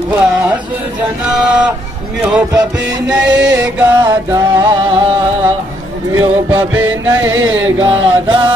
Vazujana, myo babe nae gada, myo babe nae gada.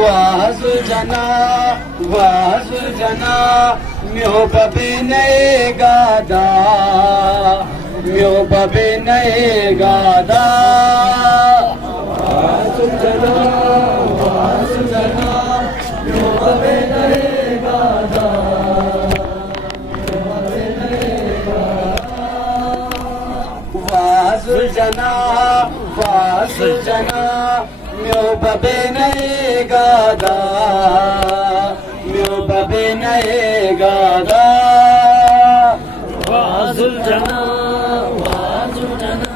Wazujana, Wazujana, myo babe nae gada, myo babe nae gada. Wazujana, Wazujana, myo babe nae gada, myo babe nae gada. Wazujana, Wazujana. Myo babe nae gada, myo babe nae gada. Wazujana, Wazujana,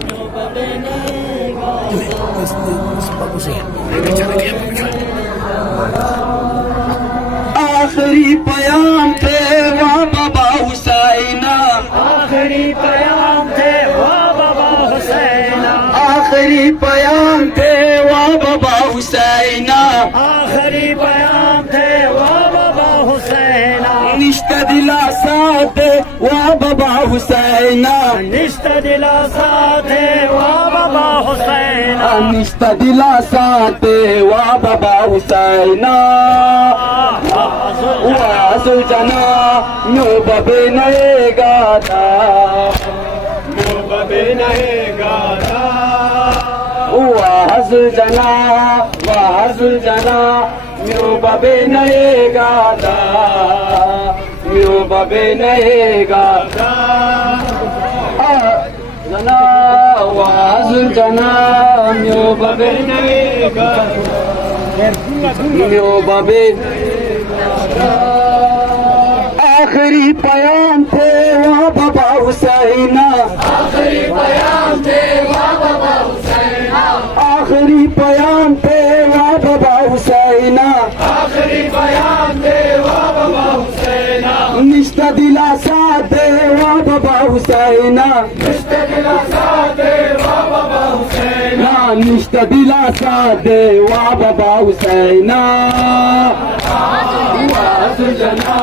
myo babe nae gada. आखिरी पयाम थे वाह बाबा हुसैना, आखिरी पयाम थे वाह बाबा हुसैना, आखिरी पयाम थे वाह बाबा हुसैना, आखिरी पयाम थे वाह बाबा हुसैना। निष्ठा दिलासा दे वाह बाबा हुसैना, निष्ठा दिलासा दे वाह बाबा हुसैना, निष्ठा दिलासा दे वाह बाबा Husaina. Wazujana, myo babe nae gada, myo babe nae gada. Wazujana, Wazujana, myo babe nae gada, myo babe nae gada. Jana, Wazujana, myo babe nae gada, myo babe. आखिरी पयाम थे वहाँ बाबा हुसैना, आखिरी पयाम थे वहाँ बाबा हुसैना, आखिरी पयाम थे वहाँ बाबा हुसैना, आखिरी पयाम थे वहाँ बाबा हुसैना। निष्ठा दिलासा दे वहाँ बाबा हुसैना, निष्ठा दिलासा दे वहाँ बाबा हुसैना, निष्ठा दिलासा दे वहाँ बाबा Husaina. Wazujana,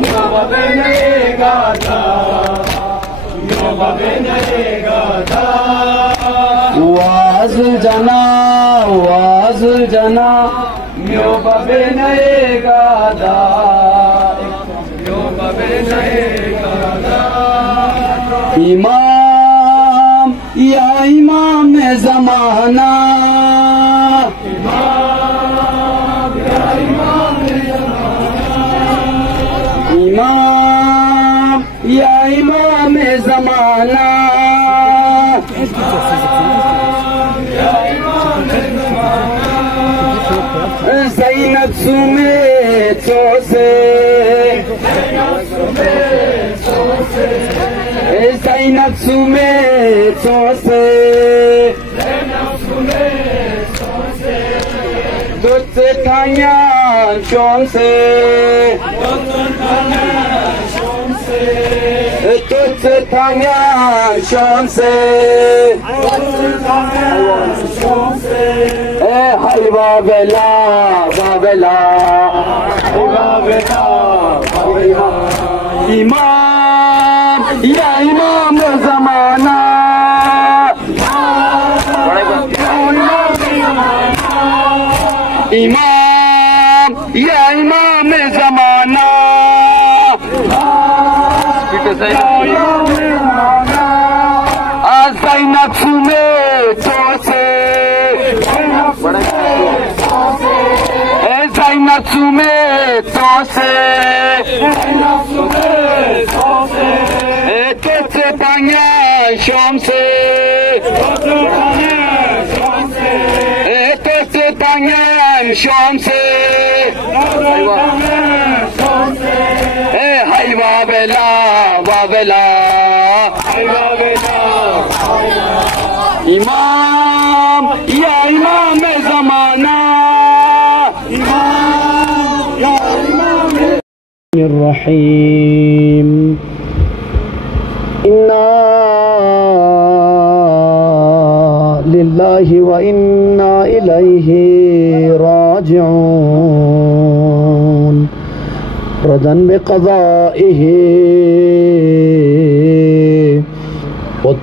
myo babe nae gada, myo babe nae gada. Wazujana, Wazujana, myo babe nae gada, myo babe nae gada. Imam, ya imam zamana, इमाम या इमाम ज़माना, ज़ैनब सुमेत से, ज़ैनब सुमेत से, तुझसे थाया शोन से, तुझसे थाया शोन से, ए हाय बाबेला बाबेला बाबेला बाबेला। इमाम या इमाम ज़माना, इमाम या इमाम ज़माना, ज़ैनब सुमेत से, ज़ैनब सुमेत से, तुझसे ताया शाम से, तुझसे ताया शाम से, हाय बाबेला बाबेला, इमाम या इमाम ज़माना, इमाम या इमाम। الرحيم إنا لله وإنا إليه راجعون ردا بقضائه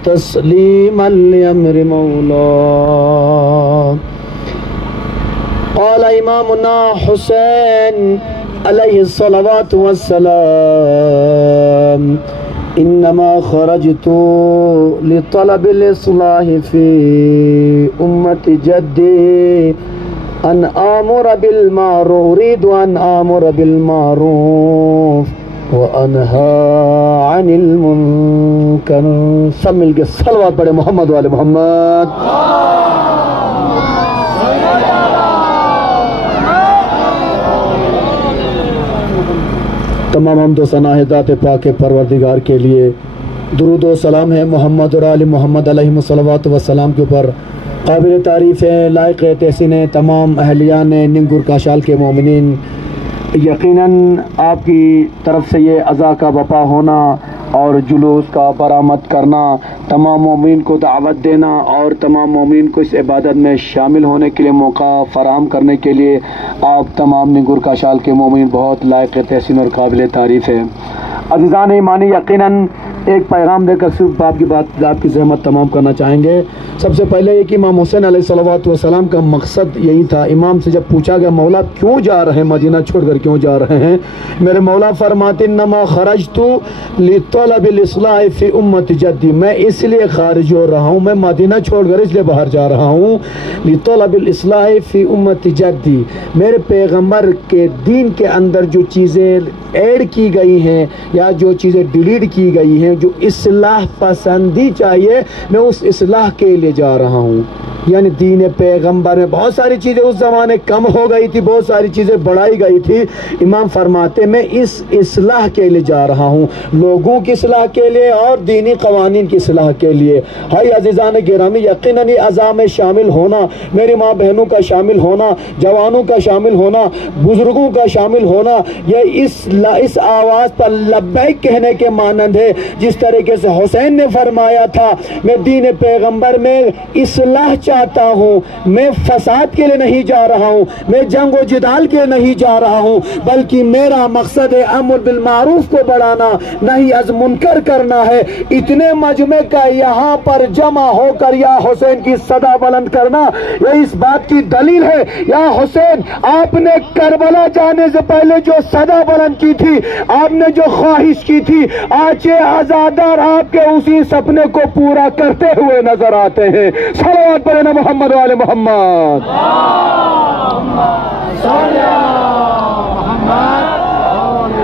तस्लीमन लिअम्र मौला। क़ाल इमामुना हुसैन अलैहिस्सलातु वस्सलाम इन्नमा खरजतु लितलबिल इस्लाहि फी उम्मति जद्दी अन आमुर बिल मारूफ उरीदु अन आमुर बिल मारूफ व अनहा अनिल मुनकर। सब मिलके सलवात पढ़े मोहम्मद वाले मोहम्मद। तमाम हमद व सना है ज़ात पाक परवरदिगार के लिए। दुरूद व सलाम है मोहम्मद और आले मोहम्मद अलैहिस्सलातु वस्सलाम के ऊपर। काबिल तारीफ़ है, लायक तहसीन है तमाम अहलियान निंगुर काशाल के मोमिनीन। यकीनन आपकी तरफ से ये अज़ा का बपा होना और जुलूस का बरामद करना, तमाम मोमिन को दावत देना और तमाम मोमिन को इस इबादत में शामिल होने के लिए मौका फराहम करने के लिए आप तमाम निंगुर काशाल के मोमिन बहुत लायक तहसीन और काबिल तारीफ़ है। अज़ीज़ान ईमानी, यकीनन एक पैगाम देकर सिर्फ आपकी ज़हमत तमाम करना चाहेंगे। सबसे पहले एक इमाम हुसैन अलैहिस्सलातु वस्सलाम का मकसद यही था। इमाम से जब पूछा गया मौला क्यों जा रहे हैं, मदीना छोड़कर क्यों जा रहे हैं, मेरे मौला फरमाते नमा खरजतु लितलबिल इस्लाह फी उम्मति जद्दी, मैं इसलिए खारिज हो रहा हूँ, मैं मदीना छोड़कर इसलिए बाहर जा रहा हूँ। लितलबिल इस्लाह फी उम्मति जद्दी, मेरे पैगम्बर के दीन के अंदर जो चीज़ें ऐड की गई हैं या जो चीज़ें डिलीट की गई हैं, जो इस्लाह पसंदी चाहिए, मैं उस इस्लाह के लिए जा रहा हूँ। यानी दीन पैगंबर में बहुत सारी चीज़ें उस ज़माने कम हो गई थी, बहुत सारी चीज़ें बढ़ाई गई थी। इमाम फरमाते मैं इस इस्लाह के लिए जा रहा हूँ, लोगों की इस्लाह के लिए और दीनी कवानीन की इस्लाह के लिए। हाय अज़ीज़ान गिरामी, यकीनन ही अज़ा में शामिल होना, मेरी माँ बहनों का शामिल होना, जवानों का शामिल होना, बुजुर्गों का शामिल होना, यह इस आवाज़ पर लब्बैक कहने के मानंद है। जिस तरीके से हुसैन ने फरमाया था मैं दीन पैगंबर में इस्लाह चाहता हूँ, मैं फसाद के लिए नहीं जा रहा हूँ, मैं जंग व जिदाल के लिए नहीं जा रहा हूँ, बल्कि मेरा मकसद है अम्र बिल मारूफ को बढ़ाना, नहीं अज़ मुनकर करना है। इतने मजमे का यहाँ पर जमा होकर या हुसैन की सदा बुलंद करना, यह इस बात की दलील है। या हुसैन, आपने करबला जाने से पहले जो सदा बुलंद की थी, आपने जो ख्वाहिश की थी, आज आजादार आपके उसी सपने को पूरा करते हुए नजर आते हैं। सलावत पढ़े ना मोहम्मद वाले मोहम्मद।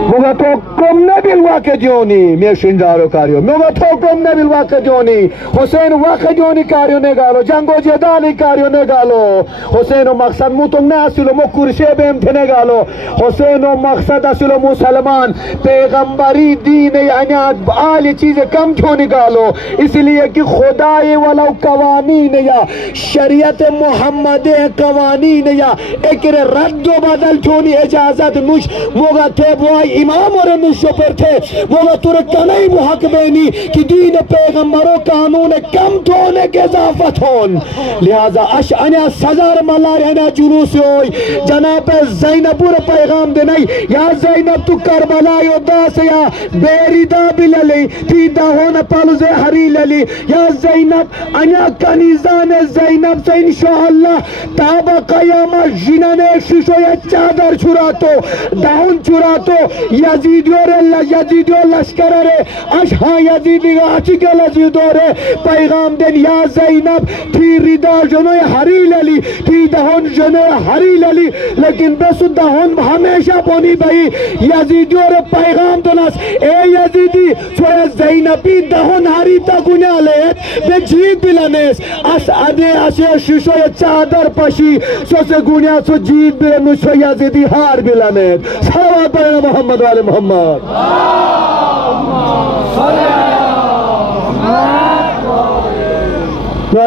मोगा तो कमने बिलवा के जोनी मैं शिंदारो कार्यो, मोगा तो कमने बिलवा के जोनी हुसैन वाके जोनी कार्यो ने गालो, जंगो जेदाली कार्यो ने गालो। हुसैन मकसद मु तुमने असिलो मु कुर्से बेम थे ने गालो। हुसैन मकसद असिलो मुसलमान पैगंबरी दीन यानी आली चीजें कम क्यों निकालो, इसलिए कि खुदाए वाला कवानीन या शरीयत मोहम्मद कवानीन या एक रद्द बदल छोनी इजाजत नुश मोगा थे वो इमाम और नुशो पर थे वो तुर कनई मुहक बेनी कि दीन पैगंबरों कानून कम थोने के इजाफत होन। लिहाजा अश अन्या सजार मलार है जुलूस होई जनाब ज़ैनबुर पैगाम दे नहीं या ज़ैनब तू करबला योद्धा से या बेरिदा बिलली तीदा होना पालुजे हरी लली या ज़ैनब अन्या कनीज़ान ज़ैनब से इंशाअल्लाह ताबा क़यामा जिन्होंने शीशो या चादर छुरा तो दाउन छुरा तो यजीदियो लश्कर रे अश हाँ यजीदी आची के लजीदो रे पैगाम देन या ज़ैनब थी रिदा जनो हरी लली थी दाउन जनो हरी लली लेकिन बेसु दाउन हमेशा बोनी भाई यजीदियो रे पैगाम दोनस ए यजीदी छोया ज़ैनबी दाउन हरी ता गुना ले बे जीत बिलनेस अस अदे असे शीशो या चादर पशी सो से गुना सो जीत बिलन सो यजीदी हार बिलने। सलावत पढ़े मोहम्मद वाले मोहम्मद।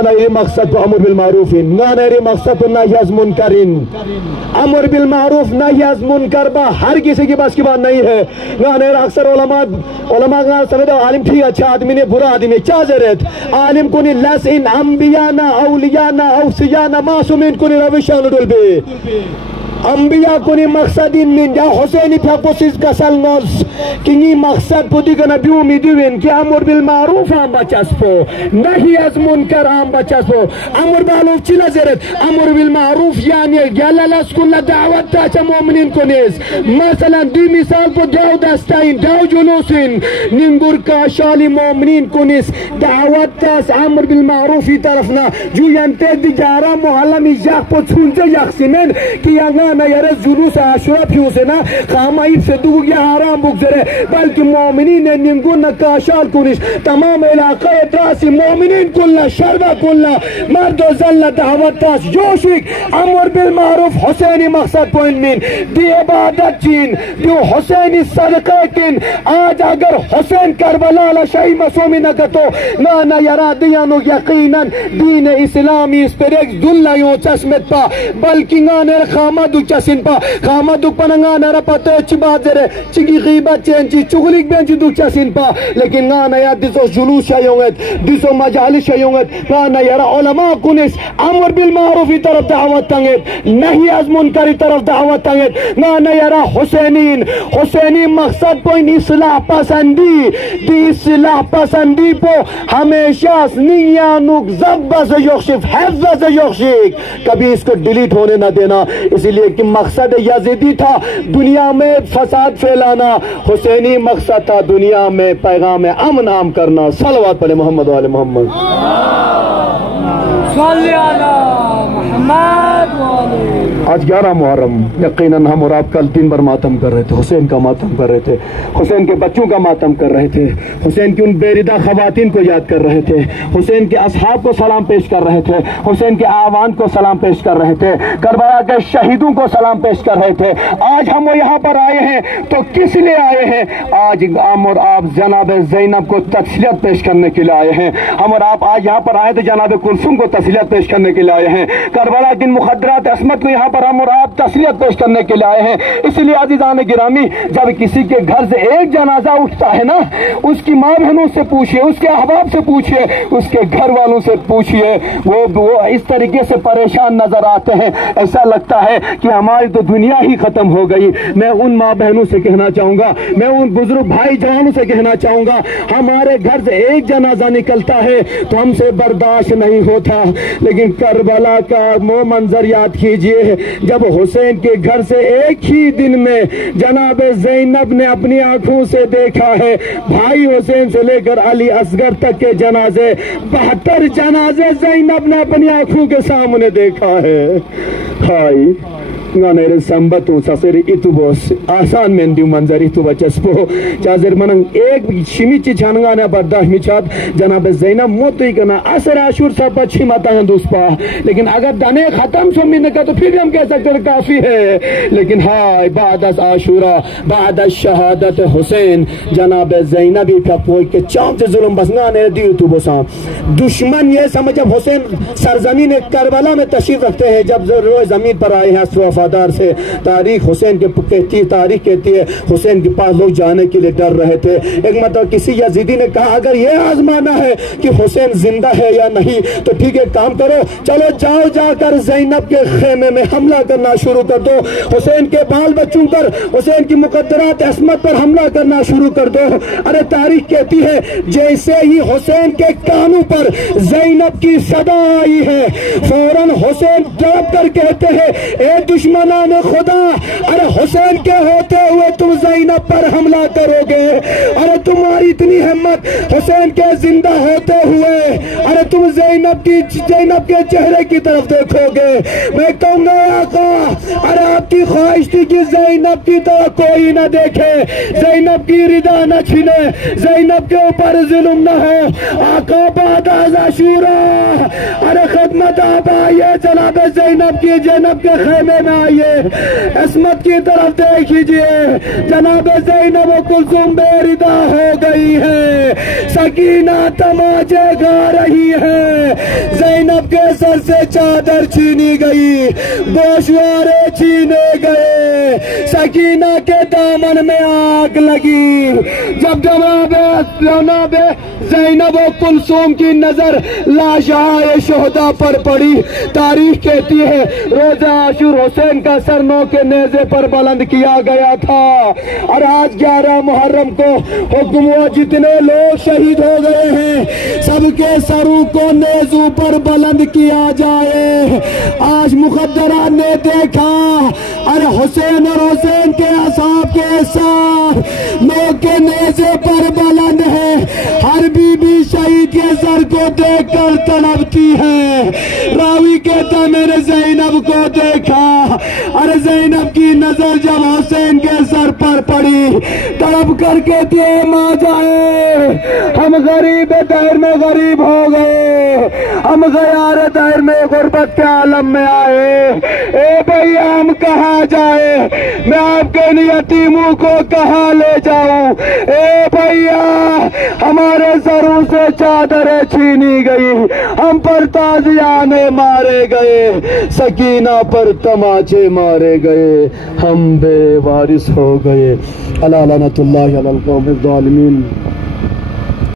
ना ये मकसद तो अमर बिल मारूफ ना ये मकसद तो नही अज़ मुनकरिन। अमर बिल मारूफ नही अज़ मुनकर बा हर किसी की बस की बात नहीं है। ना अक्सर उलमा का समझो आलिम ठीक अच्छा आदमी ने बुरा आदमी क्या जरूरत आलिम को नहीं लस इन अंबिया ना औलिया ना औसिया ना मासूमिन को नहीं रविशान डुलबे अंबिया कुनी मकसद इन निंजा हुसैनी फकुसिस कसल नोस किनी मकसद पुदी कना बिउ मिदुवेन कि अमर बिल मारूफ आम बचस्पो नहीं अज मुनकर आम बचस्पो अमर बालो चिला जरत अमर बिल मारूफ यानी गललस कुल दावत ता मोमिनिन कुनिस मसलन दी मिसाल को दाव दस्ताइन दाव जुलूसिन निंगुर का शाली मोमिनिन कुनिस दावत तास अमर बिल मारूफ की तरफ ना जो यंते दिजारा मोहल्ला में याक पो छुंजे याक्सिमेन कि यंगा ना यारे जुलूस आशुरा फ्यूसेना खामाइब से दुग या हराम बुगजरे बल्कि मोमिनीन ने निंगुर न काशाल कुनिस तमाम इलाका तासी मोमिनीन कुल्ला शरबा कुल्ला मर्द जल्ला दावत तास जोशिक अमर बिल मारूफ हुसैनी मकसद पॉइंट मीन दी इबादत चीन दी हुसैनी सदका किन आज अगर हुसैन करबला ला शाही मसूमी न कतो ना यरा दियानो यकीनन दीन इस्लामी इस पर एक दुल्ला यो चस्मत पा बल्कि गाने खामा दु चसिन पा खामा दु पनंगा नरा पतो चिबात जरे चिगी गीबत चेंची चुगलिक बेंच दु चसिन पा लेकिन गाना या दिसो जुलूस योंगत दिसो मजालिस योंगत गाना यरा उलमा कुनिस अमर बिल मारूफ की तरफ दावत तंगत नहीं अज मुनकर की तरफ दावत तंगत गाना यरा हुसैनी मकसद पॉइंट इस्लाह पसंदी दी इस्लाह पसंदी पो हमेशा नियानुक ज़ब्बस योशिफ हिफ्ज़ योशिक कभी इसको डिलीट होने ना देना इसलिए कि मकसद यजीदी था दुनिया में फसाद फैलाना हुसैनी मकसद था दुनिया में पैगाम अमन आम करना सलवात पढ़े मोहम्मद वाले मोहम्मद आज 11 मुहर्रम यकीनन हम और आप कल दिन भर मातम कर रहे थे हुसैन का मातम कर रहे थे हुसैन के बच्चों का मातम कर रहे थे हुसैन की उन बेरिदा खवातीन को याद कर रहे थे हुसैन के असहाब को सलाम पेश कर रहे थे हुसैन के आवान को सलाम पेश कर रहे थे करबला के शहीदों को सलाम पेश कर रहे थे आज हम यहाँ पर आए हैं तो किस लिए आए हैं आज हम और आप जनाब ज़ैनब को तस्लियत पेश करने के लिए आए हैं हम और आप आज यहाँ पर आए थे जनाब कुलसुम को तस्लियत पेश करने के लिए आए हैं करबला दिन मुखद्दरात अस्मत को यहाँ पर हम और आप तस्लियत पेश करने के लिए आए हैं इसलिए अज़ीज़ान गिरामी जब किसी के घर से एक जनाजा उठता है ना उसकी माँ बहनों से पूछिए उसके अहबाब से पूछिए उसके घर वालों से पूछिए वो इस तरीके से परेशान नजर आते हैं ऐसा लगता है कि हमारी तो दुनिया ही खत्म हो गई मैं उन माँ बहनों से कहना चाहूंगा मैं उन बुजुर्ग भाई जवानों से कहना चाहूंगा हमारे घर से एक जनाजा निकलता है तो हमसे बर्दाश्त नहीं होता लेकिन करबला का वो मंजर याद कीजिए जब हुसैन के घर से एक ही दिन में जनाब ज़ैनब ने अपनी आंखों से देखा है भाई हुसैन से लेकर अली असगर तक के जनाजे 72 जनाजे ज़ैनब ने अपनी आंखों के सामने देखा है हाय गानेरे संबतु ससरी इतुबोस आसान में दिउ मंजर इतु बचस्पो चाजर मनंग एक शिमिची छानगाना बर्दाश्त मिचात जनाब ज़ैनब मोतई कना असर आशूर सब पछी माता दुस्पा लेकिन अगर दाने खत्म सुमिने का तो फिर हम कह सकते हैं काफी है लेकिन हाय बाद आशूरा बाद शहादत हुसैन जनाब ज़ैनब का पोई के चांद जुल्म बसगाने दिउ तु बोसा दुश्मन ये समझ जब हुसैन सरजमीन करबला में तशरीफ रखते हैं जब रोज जमीन पर आए हैं वफादार से तारीख हुसैन के कहती है तारीख कहती है हुसैन के पास लोग जाने के लिए डर रहे थे एक मतलब किसी यजीदी ने कहा अगर ये आजमाना है कि हुसैन जिंदा है या नहीं तो ठीक है काम करो चलो जाओ जाकर ज़ैनब के खेमे में हमला करना शुरू कर दो हुसैन के बाल बच्चों पर हुसैन की मुकद्दरात अस्मत पर हमला करना शुरू कर दो अरे तारीख कहती है जैसे ही हुसैन के कानों पर ज़ैनब की सदा आई है फौरन हुसैन डर कर कहते हैं ए दुश्मना ने खुदा अरे हुसैन के होते हुए तुम ज़ैनब पर हमला करोगे अरे तुम्हारी इतनी हिम्मत हुसैन के जिंदा होते हुए अरे तुम ज़ैनब के चेहरे की तरफ देखोगे मैं कहूंगा आका अरे आपकी ख्वाहिश थी कि ज़ैनब की तरह कोई ना देखे ज़ैनब की रिदा न छीने ज़ैनब के ऊपर जुल्म न हो आका बाद आशूरा अरे खिदमत आप आइए जनाब ज़ैनब की जैनब के खेमे में आइए अस्मत की तरफ देखिए जनाब ज़ैनब कुलसुम बेरिदा हो गई है सकीना तमाचे गा रही है ज़ैनब के सर से चादर छीनी गई गोशवारे छीने गए सकीना के दामन में आग लगी। जब जनाब ज़ैनब व कुलसूम की नजर लाशाए शोहदा पर पड़ी, तारीख कहती है रोजा आशूर हुसैन का सर नौ के नेज़े पर बुलंद किया गया था। और आज 11 मुहर्रम को हुक्म हुआ जितने लोग शहीद हो गए हैं सबके सरों को नेज़ों पर बुलंद किया जाए। आज मुकद्दरा ने देखा अरे हुसैन और हुसैन के असहाब के साथ नौ के नेज़े पर बुलंद है। हर बीबी शहीद के सर को देखकर तड़पती है। रावी कहता मैंने ज़ैनब को देखा, अरे ज़ैनब की नजर जब हुसैन के सर पर पड़ी तड़प कर कहती है माँ जाए हम गरीब दहर में गरीब हो गए, हम गयार दहर में गुर्बत के आलम में आए। ए भैया हम कहाँ जाए, मैं आपके यतीमों को कहाँ ले जाऊं। ए भैया हमारे सरों से चादरें छीनी गई, हम पर ताजियाने मारे गए, सकीना पर तमाचे मारे गए, हम बेवारिस हो गए। अला लानतुल्लाहि अलल कौमिज़ ज़ालिमीन।